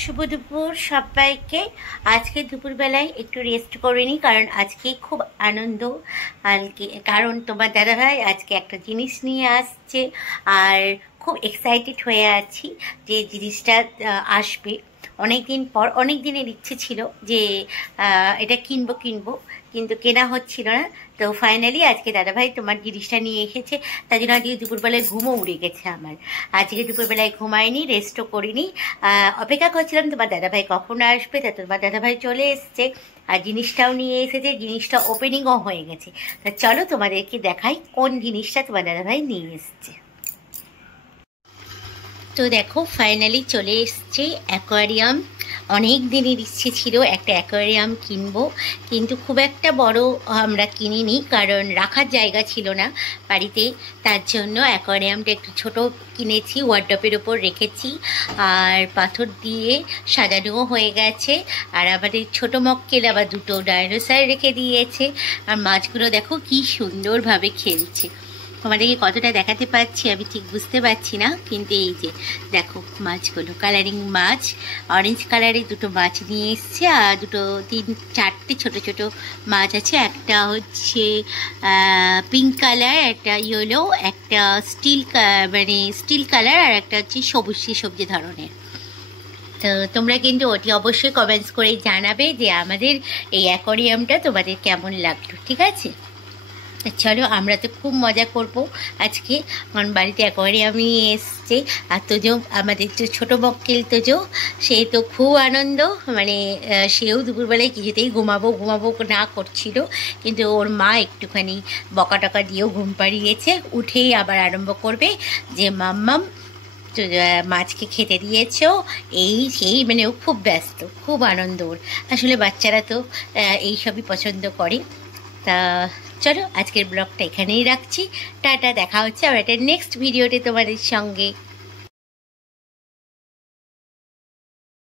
শুভ দুপুর সবাইকে। আজকে দুপুরবেলায় একটু রেস্ট করে নিই, কারণ আজকে খুব আনন্দ। কারণ তোমার দাদাভাই আজকে একটা জিনিস নিয়ে আসছে, আর খুব এক্সাইটেড হয়ে আছি যে জিনিসটা আসবে। অনেক দিন পর, অনেক দিনের ইচ্ছে ছিল যে এটা কিনবো, কিন্তু কেনা হচ্ছিল না। তো ফাইনালি আজকে দাদাভাই তোমার জিনিসটা নিয়ে এসেছে। তাই জন্য আজকে দুপুরবেলায় ঘুমও উড়ে গেছে আমার। আজকে দুপুরবেলায় ঘুমাইনি, রেস্টও করিনি। অপেক্ষা করছিলাম তোমার দাদাভাই কখন আসবে। তা তোমার দাদাভাই চলে এসছে, আর জিনিসটাও নিয়ে এসেছে। জিনিসটা ওপেনিংও হয়ে গেছে। তা চলো তোমাদেরকে দেখাই কোন জিনিসটা তোমার দাদাভাই নিয়ে এসছে। তো দেখো, ফাইনালি চলে এসছে অ্যাকোয়ারিয়াম। অনেক দিনের ইচ্ছে ছিল একটা অ্যাকোয়ারিয়াম কিনবো, কিন্তু খুব একটা বড় আমরা কিনিনি, কারণ রাখার জায়গা ছিল না বাড়িতে। তার জন্য অ্যাকোয়ারিয়ামটা একটু ছোট কিনেছি, ওয়ার্ডরোবের ওপর রেখেছি, আর পাথর দিয়ে সাজানোও হয়ে গেছে। আর আমাদের ছোটো মক্কেল আবার দুটো ডাইনোসর রেখে দিয়েছে। আর মাছগুলো দেখো কি সুন্দরভাবে খেলছে। তোমাদেরকে কতটা দেখাতে পারছি আমি ঠিক বুঝতে পারছি না, কিন্তু এই যে দেখো মাছগুলো, কালারিং মাছ, অরেঞ্জ কালারের দুটো মাছ নিয়ে এসছে। আর চারটে ছোট ছোট মাছ আছে। একটা হচ্ছে পিঙ্ক কালার, একটা ইয়েলো, একটা স্টিল কালার, আর একটা হচ্ছে সবজি ধরনের। তো তোমরা কিন্তু ওটি অবশ্যই কমেন্টস করে জানাবে যে আমাদের এই অ্যাকোয়ারিয়ামটা তোমাদের কেমন লাগলো, ঠিক আছে? চলো, আমরা তো খুব মজা করব আজকে, কারণ বাড়িতে অ্যাকোয়ারিয়াম নিয়ে এসছে। আর তোজো আমাদের যে ছোটো মক্কেল তোজো, সে তো খুব আনন্দ। সেও দুপুরবেলায় কিছুতেই ঘুমাবো না করছিল, কিন্তু ওর মা একটুখানি বকা টকা দিয়েও ঘুম পাড়িয়েছে। উঠেই আবার আরম্ভ করবে যে মাম্মাম মাছকে খেতে দিয়েছ, সেই ও খুব ব্যস্ত, খুব আনন্দ ওর। আসলে বাচ্চারা তো এইসবই পছন্দ করে। তা চলো, আজকের ব্লগটা এখানেই রাখছি। টাটা, দেখা হচ্ছে আবার একটা নেক্সট ভিডিওতে তোমাদের সঙ্গে।